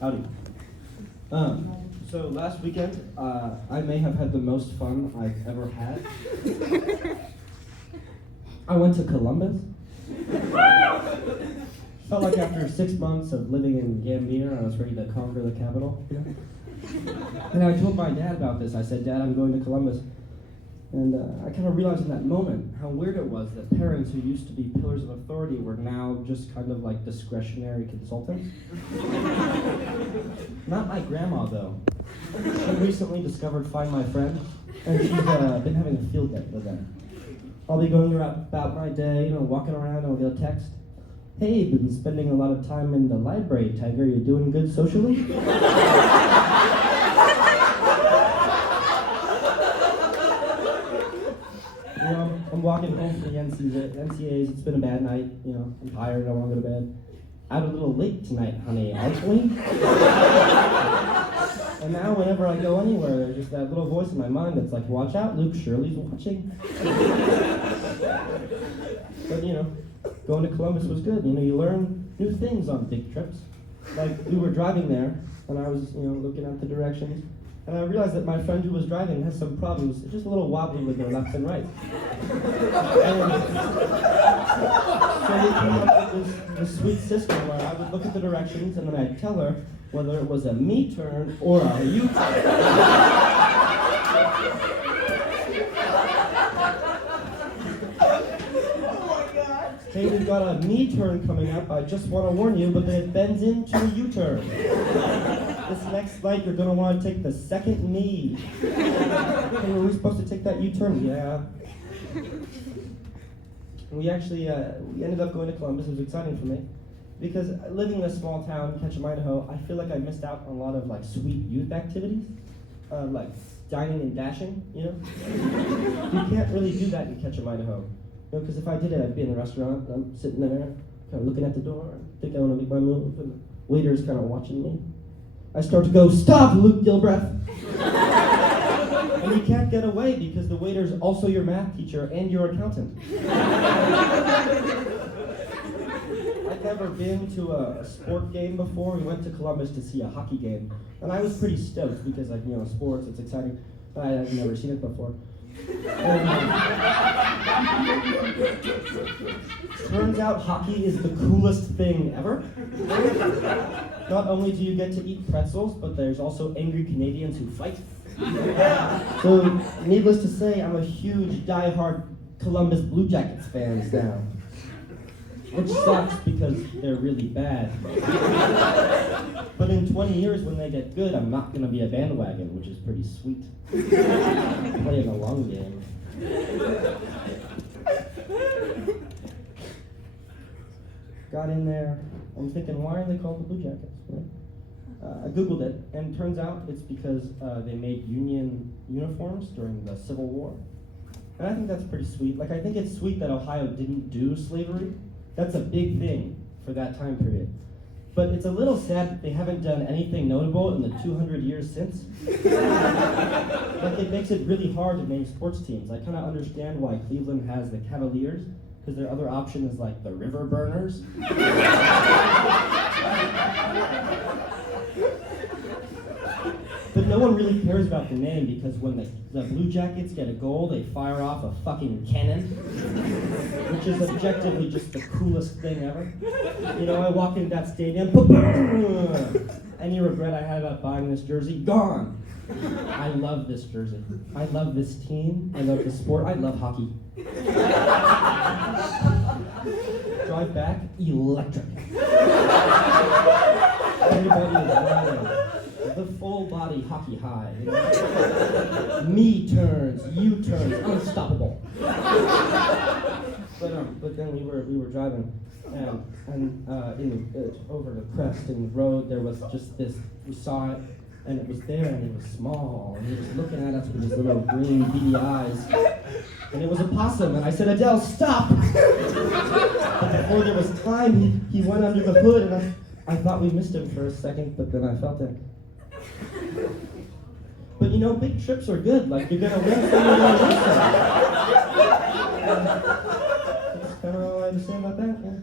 Howdy. So last weekend, I may have had the most fun I've ever had. I went to Columbus. Felt like after 6 months of living in Gambia, I was ready to conquer the capital. You know? And I told my dad about this. I said, Dad, I'm going to Columbus. And I kind of realized in that moment how weird it was that parents who used to be pillars of authority were now just kind of like discretionary consultants. Not my grandma, though. She recently discovered Find My Friend, and she's been having a field day with that. I'll be going about my day, walking around, and I'll get a text. Hey, been spending a lot of time in the library, Tiger. You doing good socially? I'm walking home from the NCAs. It's been a bad night. I'm tired. I want to go to bed. Out a little late tonight, honey, aren't we? And now whenever I go anywhere, there's just that little voice in my mind that's like, watch out, Luke, Shirley's watching. But going to Columbus was good. You learn new things on big trips. Like, we were driving there, and I was, looking at the directions, and I realized that my friend who was driving has some problems. They're just a little wobbly with their left and right. So we came up with this sweet system where I would look at the directions, and then I'd tell her whether it was a me turn or a you turn. Hey, we've got a me turn coming up. I just want to warn you, but then it bends into a U-turn. This next light, you're going to want to take the second me. Hey, were we supposed to take that U-turn? Yeah. We actually we ended up going to Columbus. It was exciting for me because living in a small town, Ketchum, Idaho, I feel like I missed out on a lot of sweet youth activities, like dining and dashing. You can't really do that in Ketchum, Idaho. Because if I did it, I'd be in a restaurant, and I'm sitting there, kind of looking at the door, and think I want to make my move, and the waiter's kind of watching me. I start to go, stop, Luke Gilbreth! And you can't get away because the waiter's also your math teacher and your accountant. I'd never been to a sport game before. We went to Columbus to see a hockey game, and I was pretty stoked because, sports, it's exciting, but I had never seen it before. Turns out hockey is the coolest thing ever. Not only do you get to eat pretzels, but there's also angry Canadians who fight. So, needless to say, I'm a huge, die-hard Columbus Blue Jackets fan now. Which sucks because they're really bad. But in 20 years when they get good, I'm not going to be a bandwagon, which is pretty sweet. Playing a long game. Got in there. I'm thinking, why are they called the Blue Jackets? Right? I Googled it, and it turns out it's because they made Union uniforms during the Civil War. And I think that's pretty sweet. I think it's sweet that Ohio didn't do slavery. That's a big thing for that time period. But it's a little sad that they haven't done anything notable in the 200 years since. It makes it really hard to name sports teams. I kind of understand why Cleveland has the Cavaliers, because their other option is the River Burners. But no one really cares about the name because when the Blue Jackets get a goal, they fire off a fucking cannon, which is objectively just the coolest thing ever. I walk into that stadium, any regret I had about buying this jersey, gone. I love this jersey. I love this team. I love the sport. I love hockey. Drive back, electric. Everybody is riding. The full body hockey high. Me turns, you turns, unstoppable. But then we were driving, and over the crest in the road there was just this. We saw it, and it was there, and it was small, and he was looking at us with his little green beady eyes, and it was a possum. And I said, Adele, stop! But before there was time, he went under the hood, and I thought we missed him for a second, but then I felt it. But big trips are good. You're gonna win some, you're gonna lose some. That's kind of all I have to say about that. Yeah.